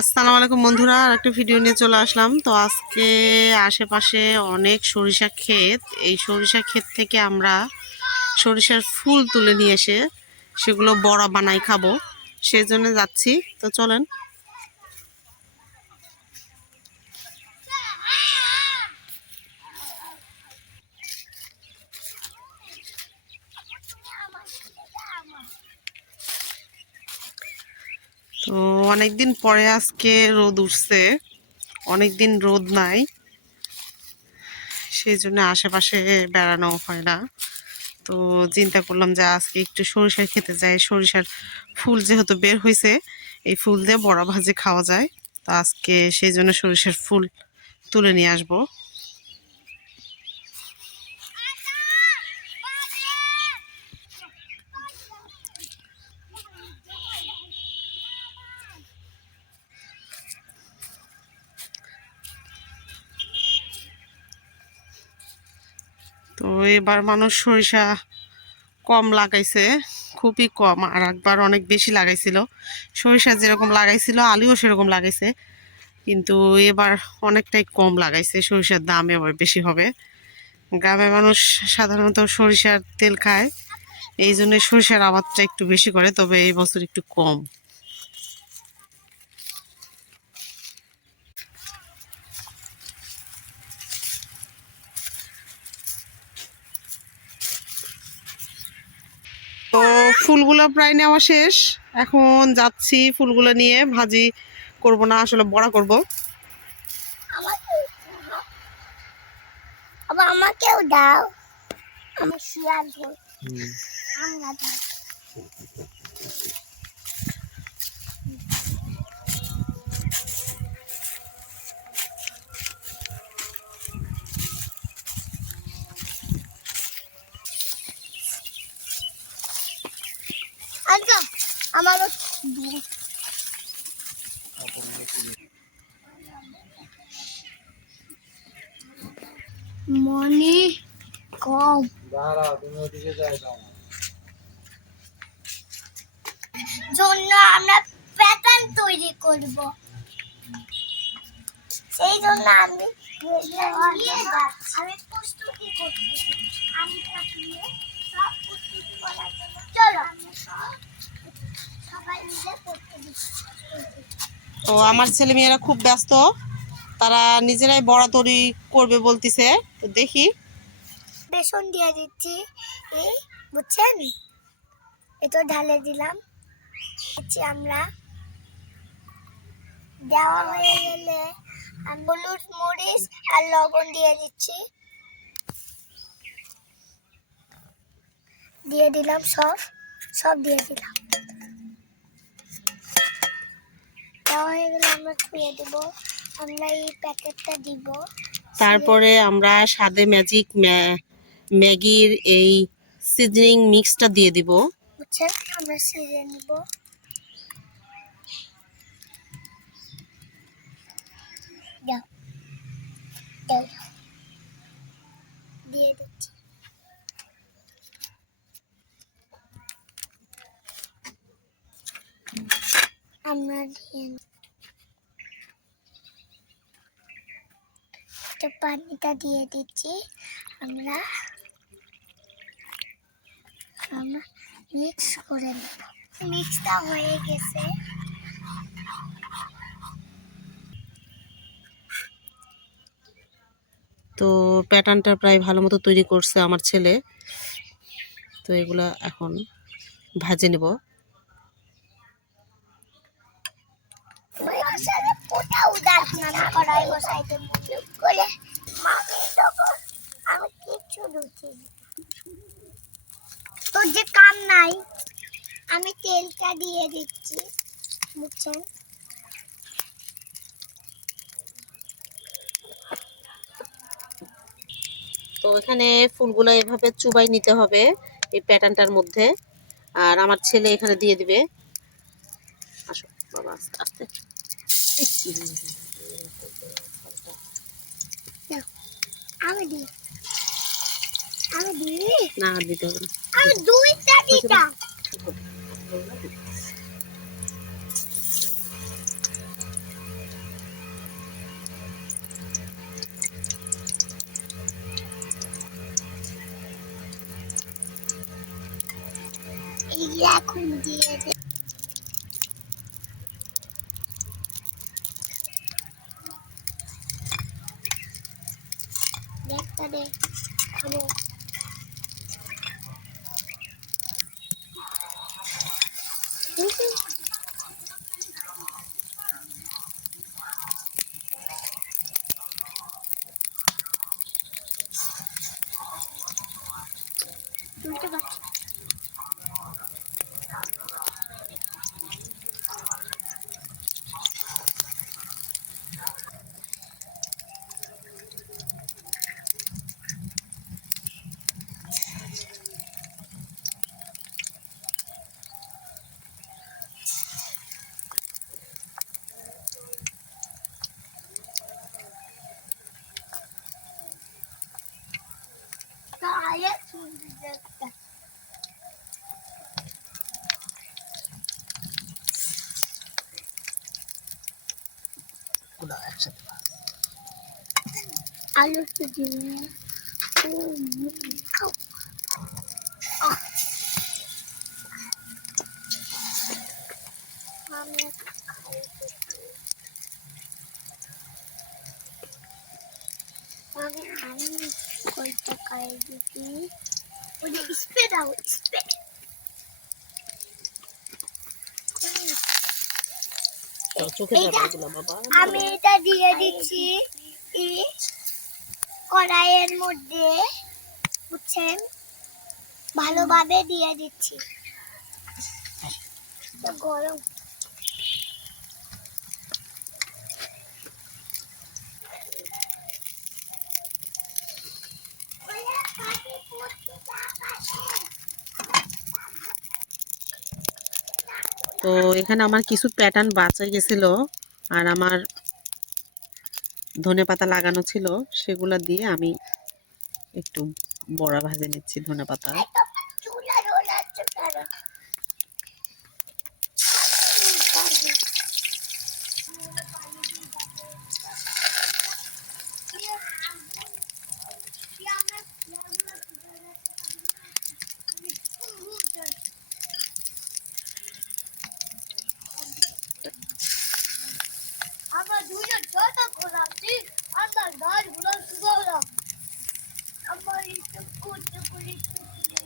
আসসালামু আলাইকুম বন্ধুরা আর একটা ভিডিও নিয়ে চলে আসলাম। তো আজকে আশেপাশে অনেক সরিষা ক্ষেত। এই সরিষা ক্ষেত থেকে আমরা সরিষার ফুল তুলে নিয়ে এসে সেগুলো বড়া বানাই খাব। সেই জন্য যাচ্ছি। তো চলেন তো অনেকদিন পরে আজকে রোদ উঠছে। অনেকদিন রোদ নাই। সেই জন্য আশেপাশে বেড়ানো হয় না। তো চিন্তা করলাম যে আজকে একটু সরিষা খেতে যাই। সরিষার ফুল যেহেতু বের হয়েছে এই ফুল দিয়ে বড়া ভাজি খাওয়া যায়। তো আজকে সেই জন্য সরিষার ফুল তুলে নিয়ে আসব। এবার মানুষ সরিষা কম লাগাইছে, খুবই কম, আর একবার অনেক বেশি লাগাইছিল। সরিষা যেরকম লাগাইছিল, আলুও সেরকম লাগাইছে, কিন্তু এবার অনেকটাই কম লাগাইছে, সরিষার দাম এবার বেশি হবে। গ্রামের মানুষ সাধারণত সরিষার তেল খায়, এই জন্য সরিষার আবাদটা একটু বেশি করে, তবে এই বছর একটু কম তো ফুলগুলো প্রায় নেওয়া শেষ। এখন যাচ্ছি ফুলগুলো নিয়ে ভাজি করব না আসলে বড়া করব। আমাকে আবার আমাকেও দাও। আমি শিয়াল ধর আমরা ধর আচ্ছা আমার মনে কম। জন্য আমরা প্যাটার্ন তৈরি করব। সেই জন্য আমি আমি প্রস্তুতি করতেছি আমি সব প্রস্তুতি করার জন্য চলো। তো আমার ছেলে মেয়েরা খুব ব্যস্ত। তারা নিজেরাই বড়া তৈরি করবে বলতিছে। তো দেখি। বেসন দিয়ে দিচ্ছি। এই, বুঝছেন? এটা ঢালে দিলাম। দিচ্ছি আমরা। দেওয়া হয়ে গেলে হলুদ, মরিচ আর লবণ দিয়ে দিচ্ছি। দিয়ে দিলাম সব। সব দিয়ে দিলাম। দেওয়া হয়ে গেলে আমরা ছুঁয়ে দেব। আমরা এই প্যাকেটটা দিব। তারপরে আমরা সাদে ম্যাজিক ম্যাগির এই সিজনিং মিক্সটা দিয়ে দিব। বুঝছেন? আমরা সিজে নিব। দিয়ে দিচ্ছি। আমরা দিয়ে। তো পানিটা দিয়ে দিচ্ছি। আমরা আমরা মিক্স করে নেব। মিক্সটা হয়ে গেছে। তো প্যাটার্নটা প্রায় ভালো মতো তৈরি করছে আমার ছেলে। তো এগুলা এখন ভাজে নেব। পোটা উদার না, কড়াই বসাইতে মুখ করে আমি কিছু রুচি তোর যে কাম নাই, আমি তেলটা দিয়ে দিচ্ছি, বুঝছেন? তো এখানে ফুলগুলো এভাবে চুবাই নিতে হবে এই প্যাটার্নটার মধ্যে। আর আমার ছেলে এখানে দিয়ে দিবে। আসো, বাবা, আস্তে আস্তে। না দিতে হবে আমি দুইটা দিতাম এখন দিয়ে দে খাব। উল্টে I used to do var. Oh, আমি এটা দিয়ে দিচ্ছি কড়াইয়ের মধ্যে বুঝছেন ভালোভাবে দিয়ে দিচ্ছি গরম তো এখানে আমার কিছু প্যাটার্ন বাঁচে গেছিল আর আমার ধনে পাতা লাগানো ছিল, সেগুলা দিয়ে আমি একটু বড়া ভাজে নিচ্ছি ধনে পাতা চুলা রোলাচ্ছে কেন আমার দুজন যত গোলাপি আমার গাছগুলো শুকালাম আমার একটু করতে করে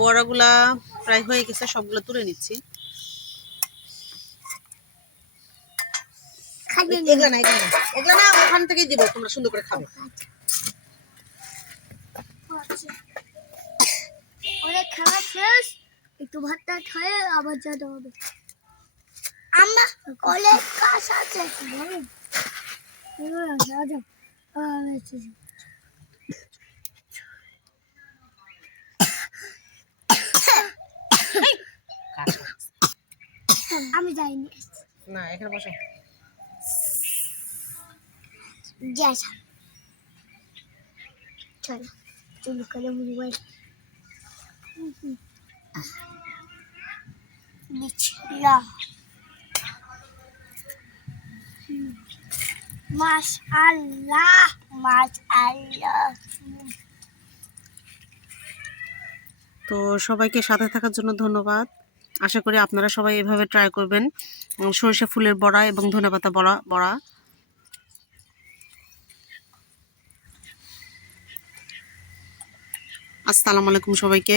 বড়াগুলা প্রায় হয়ে গেছে সবগুলো তুলে নিচ্ছি। এগুলা না এগুলা না। এগুলা না ওখান থেকেই দিব তোমরা সুন্দর করে খাবে। অনেক শেষ একটু ভাতটা খায় আবার যেতে হবে। আমার অনেক কাজ আছে আমি যাইনি। না এখানে বসো। জেসা চলো চুল করে মোবাইল। মাশ আল্লাহ মাশ আল্লাহ। তো সবাইকে সাথে থাকার জন্য ধন্যবাদ। আশা করি আপনারা সবাই এভাবে ট্রাই করবেন। সরিষা ফুলের বড়া এবং ধনেপাতা বড়া বড়া। আসসালামু আলাইকুম সবাইকে।